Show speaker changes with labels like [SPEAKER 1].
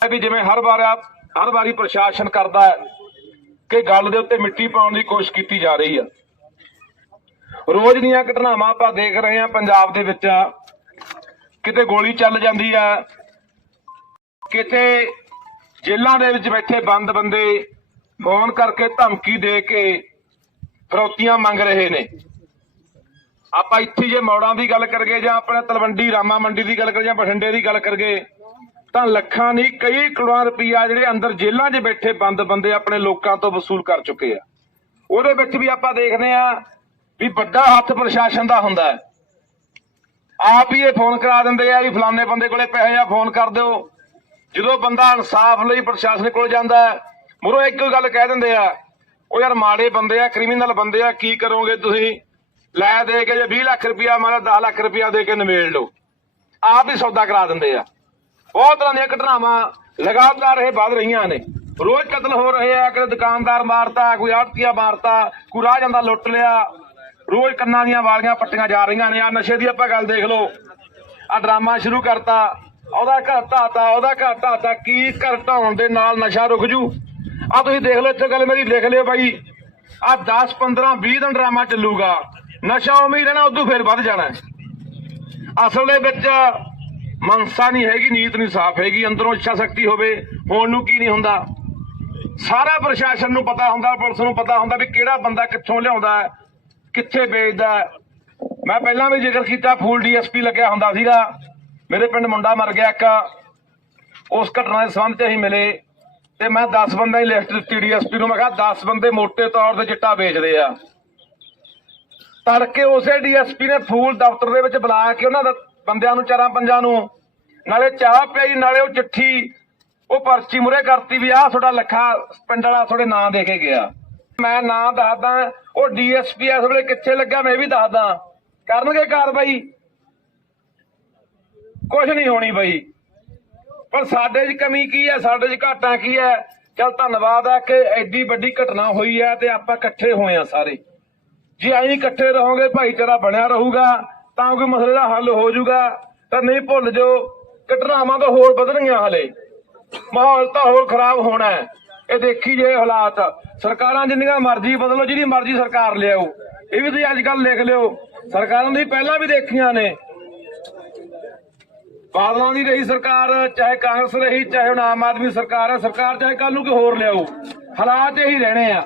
[SPEAKER 1] ਵੀ ਜਿਵੇਂ ਹਰ ਵਾਰ ਆ- ਹਰ ਵਾਰੀ ਪ੍ਰਸ਼ਾਸਨ ਕਰਦਾ ਹੈ ਕਿ ਗੱਲ ਦੇ ਉੱਤੇ ਮਿੱਟੀ ਪਾਉਣ ਦੀ ਕੋਸ਼ਿਸ਼ ਕੀਤੀ ਜਾ ਰਹੀ ਆ। ਰੋਜ਼ ਦੀਆਂ ਘਟਨਾਵਾਂ ਆਪਾਂ ਦੇਖ ਰਹੇ ਹਾਂ ਪੰਜਾਬ ਦੇ ਵਿੱਚ ਕਿਤੇ ਗੋਲੀ ਚੱਲ ਜਾਂਦੀ ਆ, ਕਿਤੇ ਜੇਲ੍ਹਾਂ ਦੇ ਵਿੱਚ ਬੈਠੇ ਬੰਦ ਬੰਦੇ ਫੋਨ ਕਰਕੇ ਧਮਕੀ ਦੇ ਕੇ ਫਰੋਤੀਆਂ ਮੰਗ ਰਹੇ ਨੇ। ਆਪਾਂ ਇੱਥੇ ਜੇ ਮੌੜਾਂ ਦੀ ਗੱਲ ਕਰਗੇ ਜਾਂ ਆਪਣੇ ਤਲਵੰਡੀ, ਰਾਮਾ ਮੰਡੀ ਦੀ ਗੱਲ ਕਰਗੇ ਜਾਂ ਬਠਿੰਡੇ ਦੀ ਗੱਲ ਕਰਗੇ ਤਾਂ ਲੱਖਾਂ ਨਹੀਂ, ਕਈ ਕਰੋੜਾਂ ਰੁਪਈਆ ਜਿਹੜੇ ਅੰਦਰ ਜੇਲ੍ਹਾਂ 'ਚ ਬੈਠੇ ਬੰਦ ਬੰਦੇ ਆਪਣੇ ਲੋਕਾਂ ਤੋਂ ਵਸੂਲ ਕਰ ਚੁੱਕੇ ਆ। ਉਹਦੇ ਵਿੱਚ ਵੀ ਆਪਾਂ ਦੇਖਦੇ ਆ ਵੀ ਵੱਡਾ ਹੱਥ ਪ੍ਰਸ਼ਾਸਨ ਦਾ ਹੁੰਦਾ ਹੈ। ਆਪ ਹੀ ਇਹ ਫੋਨ ਕਰਾ ਦਿੰਦੇ ਆ ਵੀ ਫਲਾਣੇ ਬੰਦੇ ਕੋਲੇ ਪੈਸੇ ਆ, ਫੋਨ ਕਰ ਦਿਓ। ਜਦੋਂ ਬੰਦਾ ਇਨਸਾਫ ਲਈ ਪ੍ਰਸ਼ਾਸਨ ਕੋਲ ਜਾਂਦਾ ਮੁਰੋ ਇੱਕ ਗੱਲ ਕਹਿ ਦਿੰਦੇ ਆ, ਉਹ ਯਾਰ ਮਾੜੇ ਬੰਦੇ ਆ, ਕ੍ਰਿਮੀਨਲ ਬੰਦੇ ਆ, ਕੀ ਕਰੋਗੇ ਤੁਸੀਂ? ਲੈ ਦੇ ਕੇ ਜੇ 20 ਲੱਖ ਰੁਪਇਆ ਮਾਰਾ 10 ਲੱਖ ਰੁਪਇਆ ਦੇ ਕੇ ਨਵੇੜ ਲਓ। ਆਪ ਹੀ ਸੌਦਾ ਕਰਾ ਦਿੰਦੇ ਆ। ਬਹੁਤ ਤਰ੍ਹਾਂ ਦੀਆਂ ਘਟਨਾਵਾਂ ਲਗਾਤਾਰ ਇਹ ਵੱਧ ਰਹੀਆਂ ਨੇ। ਰੋਜ਼ ਕਤਲ ਹੋ ਰਹੇ ਆ ਕਿ ਦੁਕਾਨਦਾਰ ਮਾਰਤਾ, ਕੋਈ ਆੜਤੀਆ ਮਾਰਤਾ, ਕੋਈ ਰਾਹ ਜਾਂਦਾ ਲੁੱਟ ਲਿਆ। ਰੋਜ਼ ਕੰਨਾਂ ਦੀਆਂ ਵਾਲੀਆਂ ਪੱਟੀਆਂ ਜਾ ਰਹੀਆਂ ਨੇ। ਆ ਨਸ਼ੇ ਦੀ ਆਪਾਂ ਗੱਲ ਦੇਖ ਲਓ। ਆ ਡਰਾਮਾ ਸ਼ੁਰੂ ਕਰਤਾ। ਉਹਦਾ ਘਰ ਢਾਤਾ ਉਹਦਾ ਘਰ ਢਾਤਾ ਕੀ ਘਰ ਢਾਉਣ ਦੇ ਨਾਲ ਨਸ਼ਾ ਰੁਕ ਜੂ? ਆ ਤੁਸੀਂ ਦੇਖ ਲਓ, ਇੱਥੇ ਗੱਲ ਮੇਰੀ ਲਿਖ ਲਿਓ ਬਾਈ। ਆ 10 15 20 ਦਿਨ ਡਰਾਮਾ ਚੱਲੂਗਾ। ਨਸ਼ਾ ਉਵੇਂ ਹੀ ਰਹਿਣਾ, ਉਦੋਂ ਫਿਰ ਵੱਧ ਜਾਣਾ। ਅਸਲ ਦੇ ਵਿੱਚ ਮਨਸਾ ਨਹੀਂ ਹੈਗੀ ਨੀਤ ਨਹੀਂ ਸਾਫ਼ ਹੈਗੀ, ਅੰਦਰੋਂ ਇੱਛਾ ਸ਼ਕਤੀ ਹੋਵੇ, ਹੋਣ ਨੂੰ ਕੀ ਨਹੀਂ ਹੁੰਦਾ। ਸਾਰਾ ਪ੍ਰਸ਼ਾਸਨ ਨੂੰ ਪਤਾ ਹੁੰਦਾ, ਪੁਲਿਸ ਨੂੰ ਪਤਾ ਹੁੰਦਾ ਵੀ ਕਿਹੜਾ ਬੰਦਾ ਕਿੱਥੋਂ ਲਿਆਉਂਦਾ ਕਿੱਥੇ ਵੇਚਦਾ ਮੈਂ ਪਹਿਲਾਂ ਵੀ ਜ਼ਿਕਰ ਕੀਤਾ, ਫੂਲ ਡੀਐਸਪੀ ਲੱਗਿਆ ਹੁੰਦਾ ਸੀਗਾ। ਮੇਰੇ ਪਿੰਡ ਮੁੰਡਾ ਮਰ ਗਿਆ ਇੱਕ। ਉਸ ਘਟਨਾ ਦੇ ਸੰਬੰਧ 'ਚ ਅਸੀਂ ਮਿਲੇ ਤੇ ਮੈਂ 10 ਬੰਦਾ ਹੀ ਲਿਸਟ ਦਿੱਤੀ ਡੀਐਸਪੀ ਨੂੰ। ਮੈਂ ਕਿਹਾ 10 ਬੰਦੇ ਮੋਟੇ ਤੌਰ ਤੇ ਚਿੱਟਾ ਵੇਚਦੇ ਆ। ਤੜਕੇ ਉਸੇ ਡੀਐਸਪੀ ਨੇ ਫੂਲ ਦਫ਼ਤਰ ਦੇ ਵਿੱਚ ਬੁਲਾ ਕੇ ਉਹਨਾਂ ਦਾ ਬੰਦਿਆਂ ਨੂੰ, ਚਾਰਾਂ ਪੰਜਾਂ ਨੂੰ। ਨਾਲੇ ਚਾਹ ਪਿਆਈ, ਨਾਲੇ ਉਹ ਚਿੱਠੀ, ਉਹ ਪਰਚੀ ਮੁਰੇ ਕਰਤੀ ਵੀ ਆਹ ਤੁਹਾਡਾ ਲੱਖਾ ਪਿੰਡ ਵਾਲਾ ਤੁਹਾਡੇ ਨਾਂ ਦੇ ਕੇ ਗਿਆ। ਮੈਂ ਨਾਂ ਦੱਸਦਾ, ਉਹ ਡੀਐਸਪੀ ਇਸ ਵੇਲੇ ਕਿੱਥੇ ਲੱਗਾ ਮੈਂ ਵੀ ਦੱਸਦਾ। ਕਰਨਗੇ ਕਾਰਵਾਈ? ਕੁਝ ਨਹੀਂ ਹੋਣੀ ਬਈ। ਪਰ ਸਾਡੇ 'ਚ ਕਮੀ ਕੀ ਹੈ, ਸਾਡੇ 'ਚ ਘਾਟਾ ਕੀ ਹੈ? ਚਲ ਧੰਨਵਾਦ ਆ ਕਿ ਐਡੀ ਵੱਡੀ ਘਟਨਾ ਹੋਈ ਹੈ ਤੇ ਆਪਾਂ ਇਕੱਠੇ ਹੋਏ ਆ ਸਾਰੇ। ਜੇ ਐਂ ਇਕੱਠੇ ਰਹੋਗੇ, ਭਾਈਚਾਰਾ ਬਣਿਆ ਰਹੂਗਾ। ਤਾਂ ਕੋਈ ਮਸਲੇ ਦਾ ਹੱਲ ਹੋ ਜਾਊਗਾ, ਤਾਂ ਨਹੀਂ ਭੁੱਲ ਜਾਓ ਘਟਨਾਵਾਂ ਤਾਂ ਹੋਰ ਵਧਣਗੀਆਂ ਹਲੇ। ਮਾਹੌਲ ਤਾਂ ਹੋਰ ਖਰਾਬ ਹੋਣਾ ਹੈ। ਇਹ ਦੇਖੀ ਜੇ ਹਾਲਾਤ। ਸਰਕਾਰਾਂ ਜਿੰਨੀਆਂ ਮਰਜ਼ੀ ਬਦਲੋ, ਜਿਹਦੀ ਮਰਜ਼ੀ ਸਰਕਾਰ ਲਿਆਓ। ਇਹ ਵੀ ਤੁਸੀਂ ਅੱਜ ਕੱਲ ਲਿਖ ਲਿਓ। ਸਰਕਾਰਾਂ ਦੀ ਪਹਿਲਾਂ ਵੀ ਦੇਖੀਆਂ ਨੇ। ਬਾਦਲਾਂ ਦੀ ਰਹੀ ਸਰਕਾਰ, ਚਾਹੇ ਕਾਂਗਰਸ ਰਹੀ, ਚਾਹੇ ਹੁਣ ਆਮ ਆਦਮੀ ਸਰਕਾਰ ਹੈ, ਸਰਕਾਰ ਚਾਹੇ ਕੱਲ ਨੂੰ ਕੋਈ ਹੋਰ ਲਿਆਓ। ਹਾਲਾਤ ਇਹੀ ਰਹਿਣੇ ਆ।